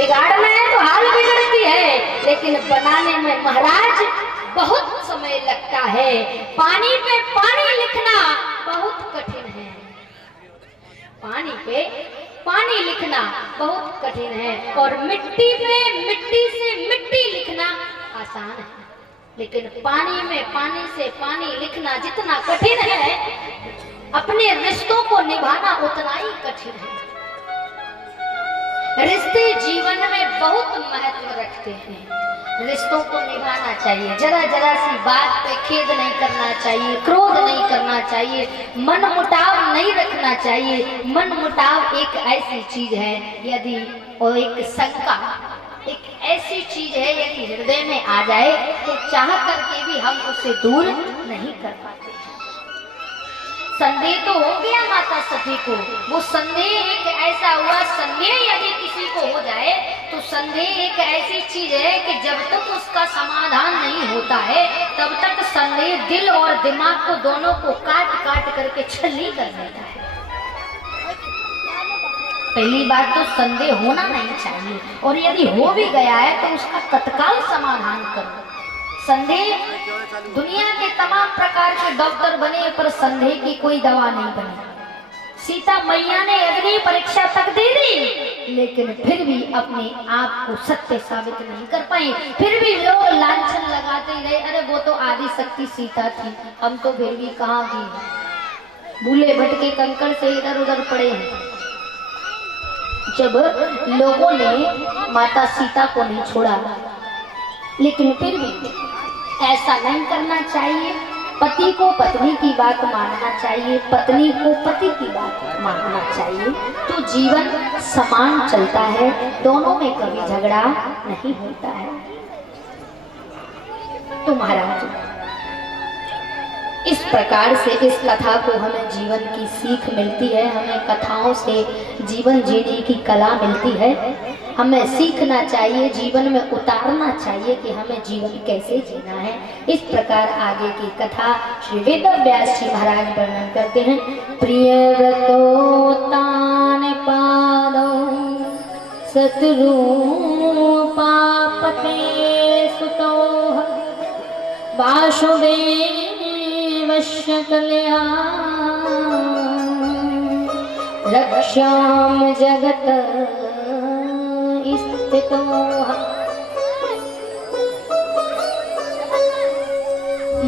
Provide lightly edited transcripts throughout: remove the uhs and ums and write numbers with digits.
बिगाड़ना है तो हाल बिगड़ती है, लेकिन बनाने में महाराज बहुत समय लगता है। पानी पे पानी लिखना बहुत कठिन है, पानी पे पानी लिखना बहुत कठिन है, और मिट्टी पे मिट्टी से मिट्टी लिखना आसान है, लेकिन पानी में पानी से पानी लिखना जितना कठिन है, अपने रिश्तों को निभाना उतना ही कठिन है। रिश्ते जीवन में बहुत महत्व रखते हैं, रिश्तों को निभाना चाहिए। जरा जरा सी बात पे खेद नहीं करना चाहिए, क्रोध नहीं करना चाहिए, मन मुटाव नहीं रखना चाहिए। मन मुटाव एक ऐसी चीज है, यदि और एक शंका एक ऐसी चीज है, यदि हृदय में आ जाए तो चाह करके भी हम उसे दूर नहीं कर पाते। संदेह तो हो गया माता सती को, वो संदेह एक ऐसा हुआ, संदेह यदि किसी को हो जाए तो संदेह एक ऐसी चीज है कि जब तक उसका समाधान नहीं होता है तब तक संदेह दिल और दिमाग को दोनों को काट काट करके छलनी कर देता है। पहली बात तो संदेह होना नहीं चाहिए, और यदि हो भी गया है तो उसका तत्काल समाधान करो। संदेह, दुनिया के तमाम प्रकार के डॉक्टर बने पर संदेह की कोई दवा नहीं बनी। सीता मैया ने अग्नि परीक्षा तक दे दी, लेकिन फिर भी अपने आप को सत्य साबित नहीं कर पाई। फिर भी लोग लांछन लगाते ही रहे, अरे वो तो आदि शक्ति सीता थी, हम तो फिर भी कहाँ भी भूले भटके कंकड़ से इधर उधर पड़े हैं। जब लोगों ने माता सीता को नहीं छोड़ा, लेकिन फिर भी ऐसा नहीं करना चाहिए। पति को पत्नी की बात मानना चाहिए, पत्नी को पति की बात मानना चाहिए, तो जीवन समान चलता है, दोनों में कभी झगड़ा नहीं होता है। तो महाराज, इस प्रकार से इस कथा को हमें जीवन की सीख मिलती है, हमें कथाओं से जीवन जीने की कला मिलती है। हमें सीखना चाहिए, जीवन में उतारना चाहिए कि हमें जीवन कैसे जीना है। इस प्रकार आगे की कथा श्री वेद व्यास जी महाराज वर्णन करते हैं। प्रिय व्रतोत्तान पादौ शत्रुपापते सुतोः वासुदेवस्य कल्याण रक्षाम जगत स्थितो।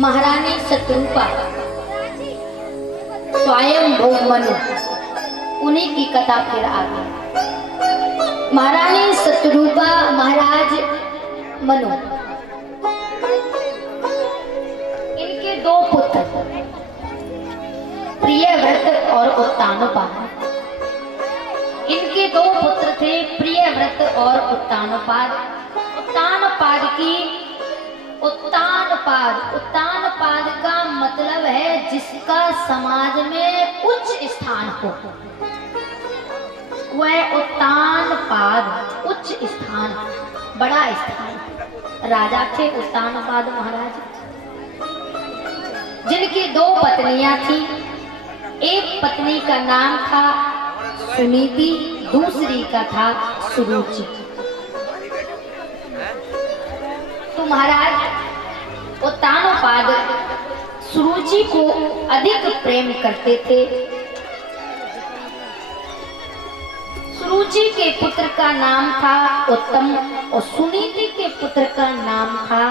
महारानी शत्रुपा स्वयं भोग मनु, उन्हीं की कथा फिर आगे। महारानी शत्रुपा, महाराज मनु, इनके दो पुत्र प्रियव्रत और उत्तानपाद। इनके दो पुत्र थे, प्रियव्रत और उत्तानपाद। उत्तानपाद का मतलब है जिसका समाज में उच्च स्थान हो, वह उत्तानपाद, उच्च स्थान, बड़ा स्थान। राजा थे उत्तानपाद महाराज, जिनकी दो पत्नियां थी। एक पत्नी का नाम था सुनीति, दूसरी का था सुरुचि। तो महाराज उत्तानपाद सुरुचि को अधिक प्रेम करते थे। सुरुचि के पुत्र का नाम था उत्तम और सुनीति के पुत्र का नाम था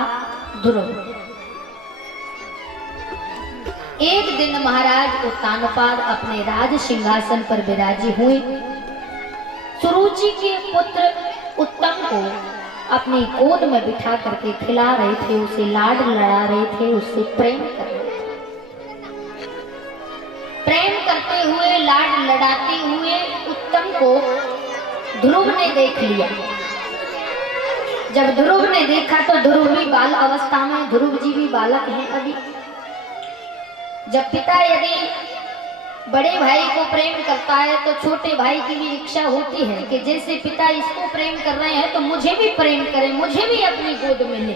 ध्रुव। एक दिन महाराज उत्तानपाद अपने राज सिंहासन पर विराजी हुए। सुरुचि के पुत्र उत्तम को अपनी गोद में बिठा करके खिला रहे थे, उसे लाड लड़ा रहे थे, उससे प्रेम कर रहे थे। प्रेम करते हुए, लाड लड़ाते हुए उत्तम को ध्रुव ने देख लिया। जब ध्रुव ने देखा तो ध्रुव भी बाल अवस्था में, ध्रुव जी भी बालक हैं अभी। जब पिता यदि बड़े भाई को प्रेम करता है तो छोटे भाई की भी इच्छा होती है कि जैसे पिता इसको प्रेम कर रहे हैं तो मुझे भी प्रेम करें, मुझे भी अपनी गोद में ले।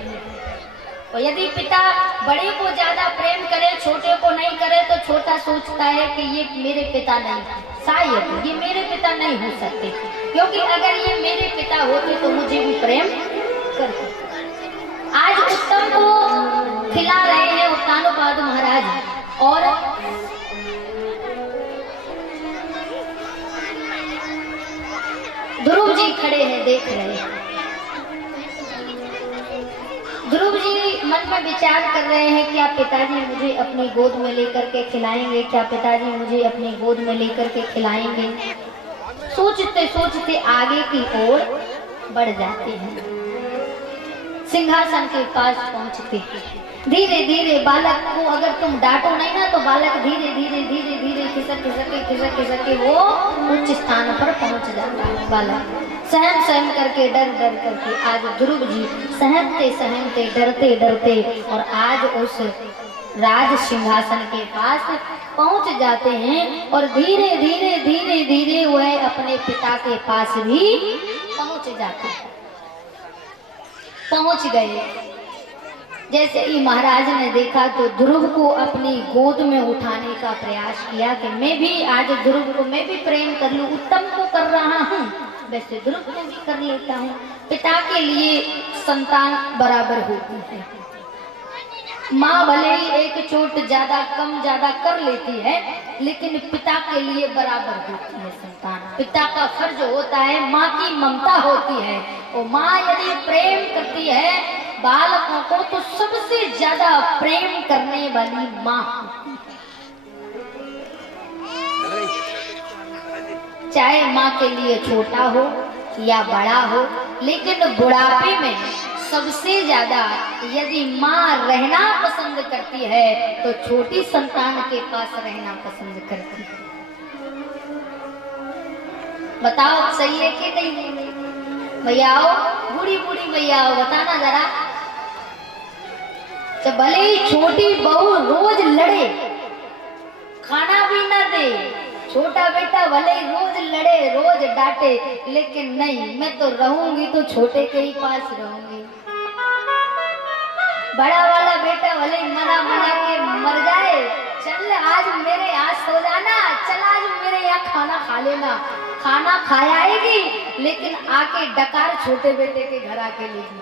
और यदि पिता बड़े को ज्यादा प्रेम करे, छोटे को नहीं करे, तो छोटा सोचता है कि ये मेरे पिता नहीं, शायद ये मेरे पिता नहीं हो सकते, क्योंकि अगर ये मेरे पिता होते तो मुझे भी प्रेम करते। आज उत्तम को खिला रहे हैं उत्तानोपाद महाराज और ध्रुव जी खड़े हैं, देख रहे हैं। ध्रुव जी मन में विचार कर रहे हैं, क्या पिताजी मुझे अपनी गोद में लेकर के खिलाएंगे, क्या पिताजी मुझे अपनी गोद में लेकर के खिलाएंगे। सोचते सोचते आगे की ओर बढ़ जाते हैं, सिंहासन के पास पहुंचते हैं। धीरे धीरे बालक को अगर तुम डांटो नहीं ना तो बालक धीरे धीरे धीरे धीरे खिसक के वो उच्च स्थान पर पहुंच जाता है। बालक सहम करके डर करके आज ध्रुव जी सहमते डरते डरते और आज उस राज सिंहासन के पास पहुंच जाते हैं और धीरे धीरे धीरे धीरे वह अपने पिता के पास भी पहुंच जाते हैं। पहुंच गए। जैसे ही महाराज ने देखा तो ध्रुव को अपनी गोद में उठाने का प्रयास किया कि मैं भी आज ध्रुव को मैं भी प्रेम कर लूं। उत्तम को कर रहा हूं, वैसे ध्रुव को भी कर लेता हूं। पिता के लिए संतान बराबर होती है। माँ भले ही एक चोट ज्यादा कम ज्यादा कर लेती है, लेकिन पिता के लिए बराबर होती है संतान। पिता का फर्ज होता है, माँ की ममता होती है। और माँ यदि प्रेम करती है बालकों को तो सबसे ज्यादा प्रेम करने वाली माँ। चाहे माँ के लिए छोटा हो या बड़ा हो, लेकिन बुढ़ापे में सबसे ज्यादा यदि माँ रहना पसंद करती है तो छोटी संतान के पास रहना पसंद करती है। बताओ सही है कि नहीं? भैया आओ, बूढ़ी भैया आओ, बताना जरा। जब भले ही छोटी बहू रोज लड़े, खाना भी ना दे, छोटा बेटा भले ही रोज लड़े रोज डांटे, लेकिन नहीं, मैं तो रहूंगी तो छोटे के ही पास रहूंगी। बड़ा वाला बेटा भले ही मना के मर जाए, चल आज मेरे यहाँ सो जाना, चल आज मेरे यहाँ खाना खा लेना। खाना खाएगी लेकिन आके डकार छोटे बेटे के घर आके लेगी।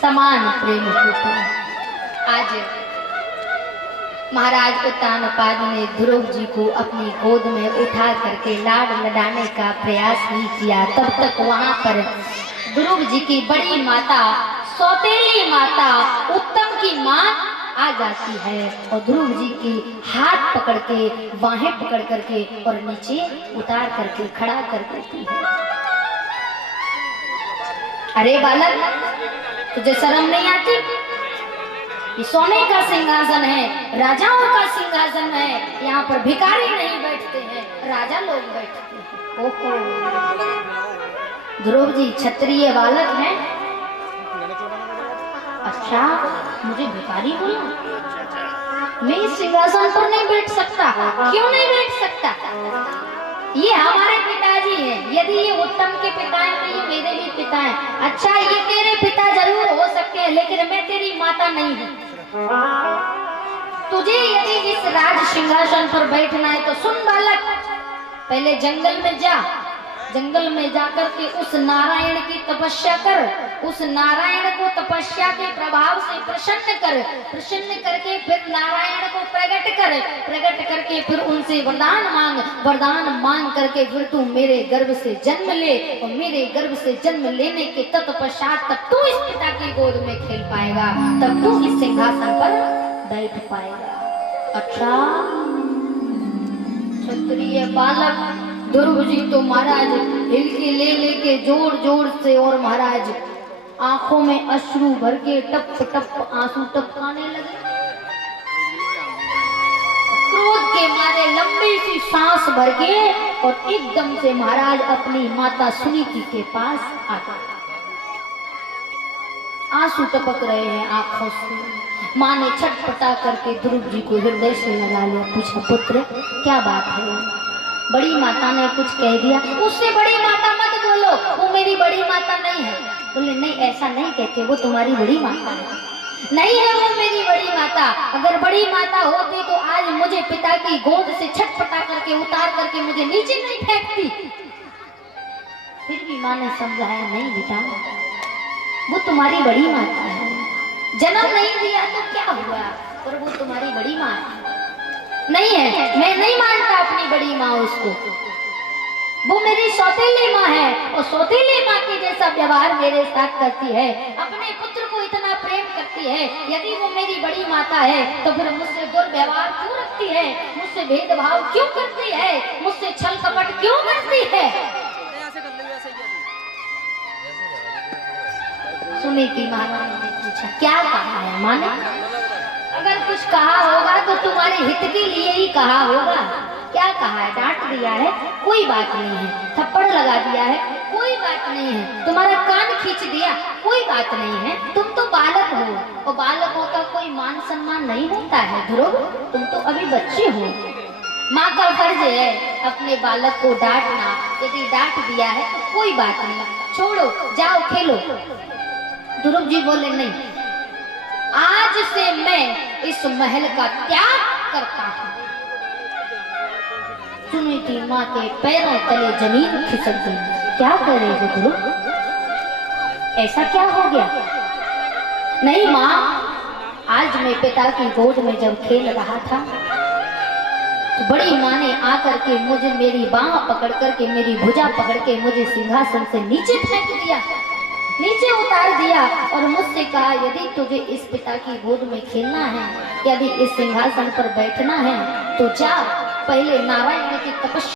समान प्रेम होता है। आज महाराज उत्तानपाद ने ध्रुव जी को अपनी गोद में उठा करके लाड लडाने का प्रयास ही किया। तब तक वहां पर ध्रुव जी की बड़ी माता, सौतेली माता उत्तम की माँ आ जाती है और ध्रुव जी की हाथ पकड़ के, बाहें पकड़ करके और नीचे उतार करके खड़ा कर देती है। अरे बालक, तुझे शर्म नहीं आती? ये सोने का सिंहासन है, राजाओं का सिंहासन है। यहाँ पर भिखारी नहीं बैठते हैं, राजा लोग बैठते हैं। ओहो, ध्रुव जी क्षत्रिय बालक हैं। अच्छा, मुझे भिखारी बोला? मैं इस सिंहासन पर नहीं बैठ सकता। क्यों नहीं बैठ सकता? ये हमारे पिताजी हैं। यदि ये उत्तम के पिता हैं तो ये मेरे भी पिता हैं। अच्छा, ये तेरे पिता जरूर हो सकते हैं, लेकिन मैं तेरी माता नहीं हूँ। तुझे यदि इस राज सिंहासन पर बैठना है तो सुन बालक, पहले जंगल में जा, जंगल में जाकर के उस नारायण की तपस्या कर, उस नारायण को तपस्या के प्रभाव से प्रसन्न कर, प्रसन्न करके फिर नारायण को प्रकट कर, प्रकट करके फिर उनसे वरदान मांग, वरदान मांग करके फिर तू मेरे गर्भ से जन्म ले, और मेरे गर्भ से जन्म लेने के तत्पश्चात तब तू इस पिता की गोद में खेल पाएगा, तब तू इस सिंहासन पर बैठ पाएगा। अच्छा, क्षत्रिय बालक ध्रुव जी तो महाराज हिलकी ले लेके जोर जोर से, और महाराज आंखों में अश्रु भर के टप टप आंसू टपकाने लगे। क्रोध के मारे लंबी सी सांस भर के और एकदम से महाराज अपनी माता सुनीति के पास आ गए। आंसू टपक रहे हैं आंखों से। माँ ने छटपटा करके ध्रुव जी को हृदय से लगा लिया। पूछा, पुत्र क्या बात है? बड़ी माता ने कुछ कह दिया? उससे बड़ी माता मत बोलो, वो मेरी बड़ी माता नहीं है। बोले, नहीं ऐसा नहीं कहते, वो तुम्हारी बड़ी माता है। नहीं है वो मेरी बड़ी माता। अगर बड़ी माता होती तो आज मुझे पिता की गोद से छटपटा करके उतार करके मुझे नीचे नहीं फेंकती। फिर भी माँ ने समझाया, नहीं बेटा, वो तुम्हारी बड़ी माता है, जन्म नहीं दिया तो क्या हुआ, पर वो तुम्हारी बड़ी माँ नहीं है। मैं नहीं मानता अपनी बड़ी माँ उसको, वो मेरी सौतेली माँ है और सौतेली माँ के जैसा व्यवहार मेरे साथ करती है, अपने पुत्र को इतना प्रेम करती है। यदि वो मेरी बड़ी माता है तो फिर मुझसे दुर्व्यवहार क्यों रखती है, मुझसे भेदभाव क्यों करती है, मुझसे छल कपट क्यों करती है। सुनीति महारानी ने पूछा, क्या कहा है माँ ने? अगर कुछ कहा होगा तो तुम्हारे हित के लिए ही कहा होगा। क्या कहा है? डांट दिया है, कोई बात नहीं है। थप्पड़ लगा दिया है, कोई बात नहीं है। तुम्हारा कान खींच दिया, कोई बात नहीं है। तुम तो बालक हो और बालकों का कोई मान सम्मान नहीं होता है ध्रुव, तुम तो अभी बच्चे हो। माँ का फर्ज है अपने बालक को डांटना, यदि डांट दिया है तो कोई बात नहीं, छोड़ो, जाओ खेलो। ध्रुव जी बोले, नहीं, आज से मैं इस महल का त्याग करता हूं। सुनीति माँ के पैरों तले जमीन खिसक गई। क्या करे ध्रुव, ऐसा क्या हो गया? नहीं माँ, आज मैं पिता की गोद में जब खेल रहा था तो बड़ी माँ ने आकर के मुझे मेरी बांह पकड़ करके, मेरी भुजा पकड़ के मुझे सिंहासन से नीचे फेंक दिया, नीचे उतार दिया और मुझसे कहा, यदि तुझे इस पिता की गोद में खेलना है, यदि इस सिंहासन पर बैठना है तो जा, पहले नारायण की तपस्या